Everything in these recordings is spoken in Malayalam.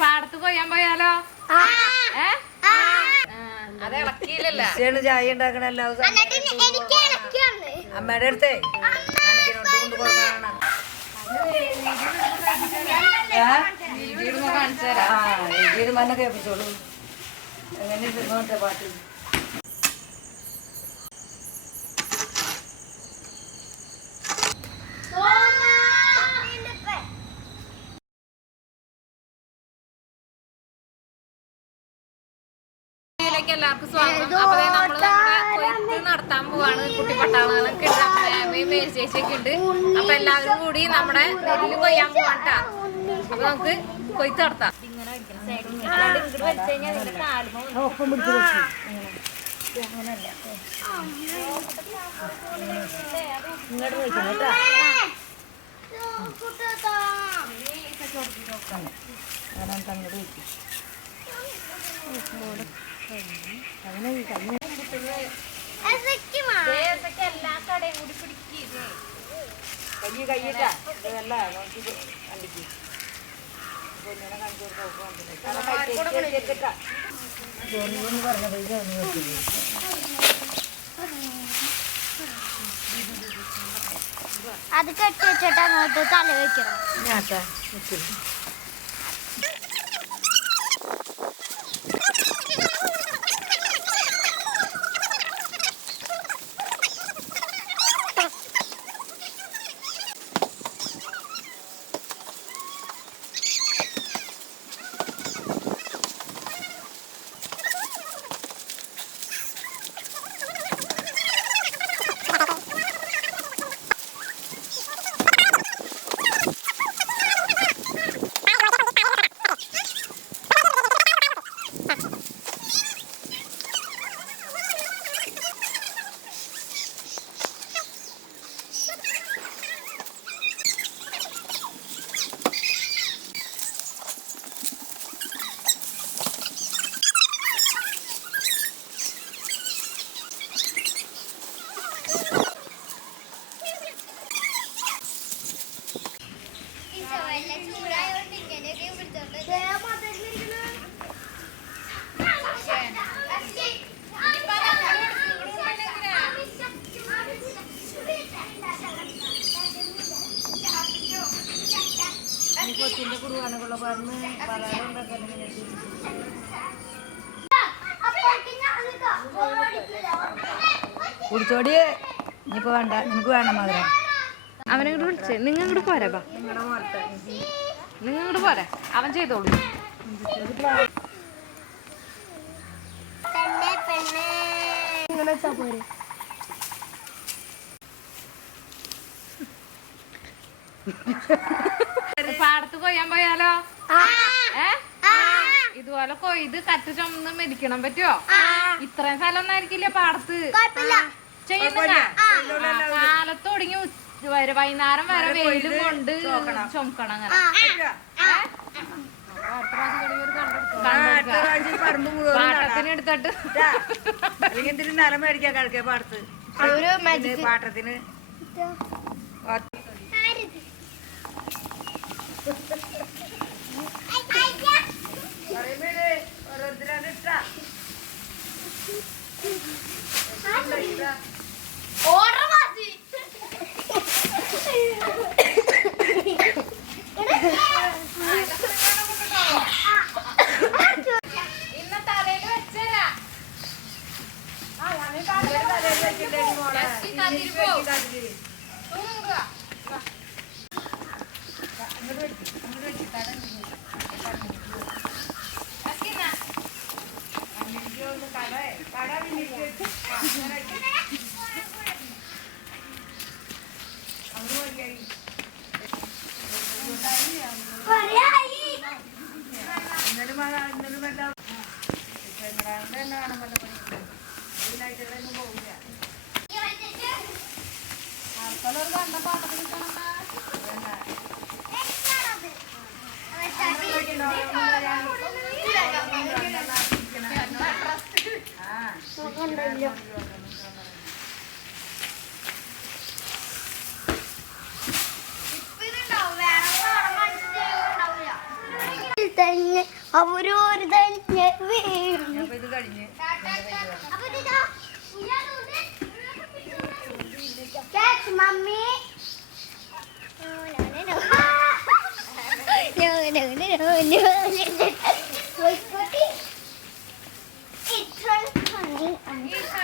പാടത്ത് കൊയ്യാൻ പോയാലോ? അത് ഇളക്കിയില്ലല്ലോ. ഇച്ചയാണ് ചായ ഉണ്ടാക്കണ എല്ലാ ദിവസവും. അമ്മയുടെ അടുത്തേ. നനക്കിനോട്ട് കൊണ്ട് കൊടുക്കണം വീട് കാണിച്ചു തരാം. ആ കേൾപ്പിച്ചോളൂ എങ്ങനെ പാട്ട് ഇതിലേക്ക് എല്ലാവർക്കും സ്വാഗതം അപ്പൊ ദേ നമ്മൾ നമ്മുടെ കൊയ്ത്ത് പോവാണ് കുട്ടി പട്ടാളങ്ങളൊക്കെ ഉണ്ട് നമ്മുടെ അമ്മയും മേരി ചേച്ചിയൊക്കെ ഉണ്ട് അപ്പൊ എല്ലാവരും കൂടി നമ്മുടെ നെല്ല് കൊയ്യാൻ പോകട്ട അപ്പൊ നമുക്ക് കൊയ്ത്ത് നടത്താം. അങ്ങനെ. കൂടി പിടിക്കുക കൈ കൈയിട്ടാ ഇതല്ല നോക്കി കണ്ടിക്ക്. പൊന്നിനെ കാണിച്ചു കൊടുക്കാം ജോലിന്ന് പറഞ്ഞ പൈസ ഒന്ന് വെച്ചില്ലേ അത് കെട്ടി വെച്ചിട്ട് അങ്ങോട്ട് തല വെക്കണം. കൊച്ചിന്റെ കുറുവാനക്കുള്ള പറഞ്ഞ് പലരും കുടിച്ചോടി. ഇനിയിപ്പോ വേണ്ട. നിനക്ക് വേണം മധുരം. അവനെ ഇങ്ങോട്ട് വിളിച്ചേ നിങ്ങൾ ഇങ്ങോട്ട് പോരാ നിങ്ങൾ ഇങ്ങോട്ട് പോരാ. അവൻ ചെയ്തോളൂ. പെണ്ണെ ഇങ്ങനെ പോരെ. പാടത്ത് കൊയ്യാൻ പോയാലോ? ഏ? ഇതുപോലെ കൊയ്ത് കറ്റ ചുമന്ന് മെതിക്കണം പറ്റുമോ ഇത്രയും സ്ഥലം ഒന്നും ആയിരിക്കില്ല പാടത്ത്. ചെയ്യുന്നില്ല കാലത്ത് ഒടുങ്ങി വരെ വൈകുന്നേരം വരെ വെയിലും കൊണ്ട് ചുമക്കണം. അങ്ങനെ. പാട്ടത്തിന് എടുത്തിട്ട്. അല്ലെങ്കിൽ എന്തിനും നിലം മേടിക്കാൻ കിഴക്കേ പാടത്ത് ഇത് പാട്ടത്തിന്. Peraí. No. Wait, what is- It's so funny.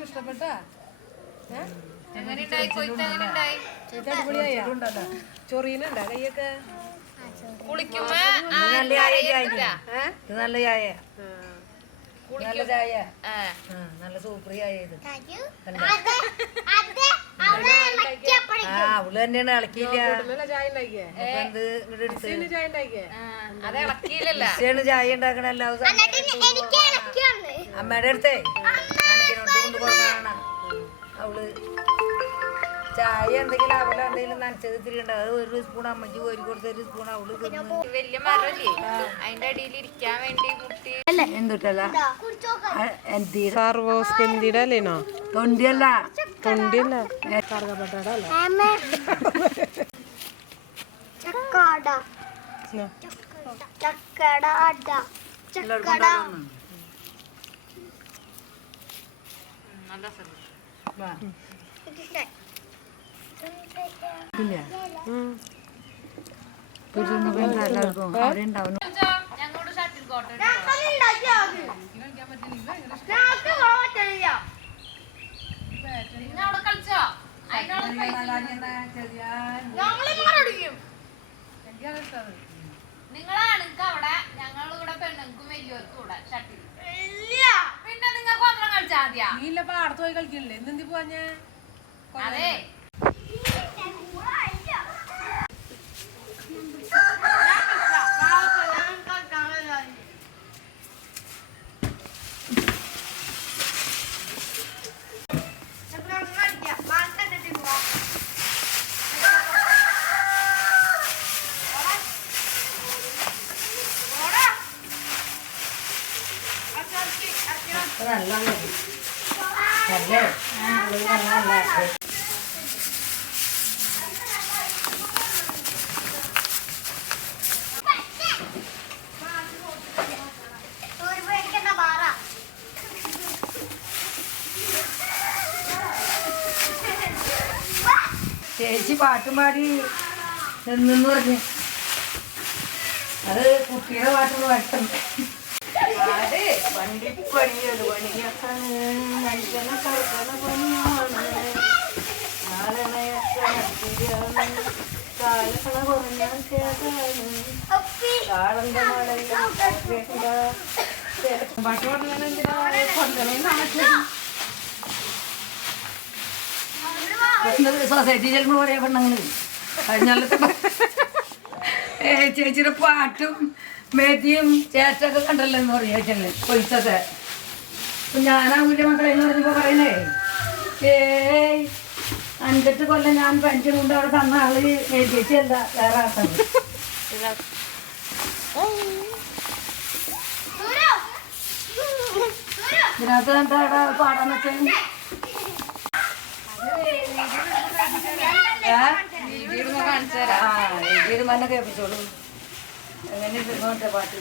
ഇഷ്ടപ്പെട്ടാ കയ്യൊക്കെ ചൊറീനുണ്ടോ കൈയൊക്കെ കുളിക്കുമ്പോ നല്ല ചായ. നല്ല ചായ നല്ല സൂപ്പർ ചായ ഇത്. ആ അവൾ തന്നെയാണ് ഇളക്കിയില്ല. ഇച്ചയാണ് ചായ ഉണ്ടാക്കണ എല്ലാ ദിവസവും അമ്മയുടെ അടുത്തേ? കൊണ്ട് കൊടുക്കാനാണ് അവൾ ചായ എന്തെങ്കിലും ആവില്ല എന്തെങ്കിലും നനച്ചത് ഇത്തിരി ഉണ്ടാവും അത് ഒരു സ്പൂൺ അമ്മയ്ക്ക് കോരി കൊടുത്ത ഒരു സ്പൂൺ അവൾ. വലിയ മരല്ലേ അതിന്റെ അടിയിൽ ഇരിക്കാൻ വേണ്ടി മുട്ടി എന്തുട്ടല്ല കുടിച്ചോക്കാം. എന്തി? സർവോസ്കന്തിയുടെ അല്ലേനോ തൊണ്ടിയല്ല. തൊണ്ടിയല്ല. ചക്കട. ചക്കട. ചക്കട നല്ല. ഇല്ല? എല്ലാവർക്കും അവിടെ ഉണ്ടാവും നിങ്ങളാണ് അവിടെ. ഞങ്ങളിവിടെ പെണ്ണുങ്ങൾക്കും വലിയവർക്കും ഇവിടെ ഷട്ടിൽ. പിന്നെ നിങ്ങൾക്ക് മാത്രം കളിച്ചാ മതിയാ? നീല്ല പാടത്ത് പോയി കളിക്കില്ലേ? എന്തെന്തി പോവാഞ്ഞേ അതെ. ചേച്ചി പാട്ടും പാടി നിന്നെന്ന് പറഞ്ഞു. അത് കുട്ടിയുടെ പാട്ടുകൾ പാട്ടും. പാട്. വണ്ടിപ്പണിയൊരു പണിയൊക്കെയാണ് മനുഷ്യനെ കറക്കണ പണിയാണ് ആളണയൊക്കെ നടത്തിയാണ് കാലക്കണ കുറഞ്ഞാൽ ചേതാണ് അപ്പി കാളന്റെ മഴയെല്ലാം കേൾക്കണ്ട പാട്ട് ചേച്ചിയുടെ പാട്ടും മേത്തിയും ചേച്ചൊക്കെ കണ്ടല്ലോ എന്ന് പറയും ചേച്ചല്ലേ കൊയ്ത്തൊക്കെ അപ്പൊ ഞാനാവൂല മക്കളെ എന്ന് പറഞ്ഞപ്പോ പറയുന്നേ ഏയ് അഞ്ചെട്ട് കൊല്ലം ഞാൻ പെൻഷൻ കൊണ്ട് അവിടെ തന്ന ആൾ ചേച്ചി അല്ല വേറെ ആൾക്കാണ് ഇതിനകത്ത് എന്താ പാടാന്ന് വെച്ചാൽ വീഡിയോ കാണിച്ചു തരാം ആ തീരുമാനം കേൾപ്പിച്ചോളൂ എങ്ങനെ പാട്ട്?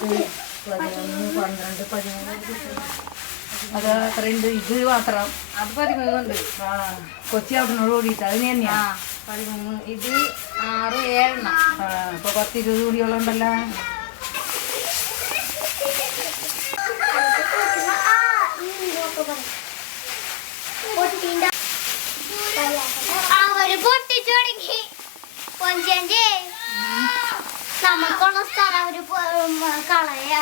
പത്ത് പതിനൊന്ന് പന്ത്രണ്ട് പതിമൂന്ന് അത് അത്രയുണ്ട് ഇത് മാത്രം അത് പതിമൂന്നുണ്ട് ആ കൊച്ചി അവിടുന്നോട് കൂടിയിട്ട് അതിന് തന്നെയാ പതിമൂന്ന്. ഇത് ആറ് ഏഴെണ്ണം. ആ ഇപ്പൊ പത്ത് ഇരുപത് കൂടിയോളം ഉണ്ടല്ലോ പൊട്ടിച്ചു തുടങ്ങി. കൊഞ്ചേന്റെ നമുക്കുള്ള സ്ഥലം അവർ കളയാ.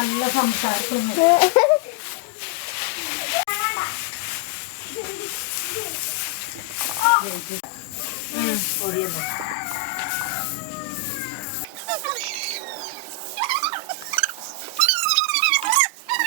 നല്ല സംസാരിക്കുന്നത്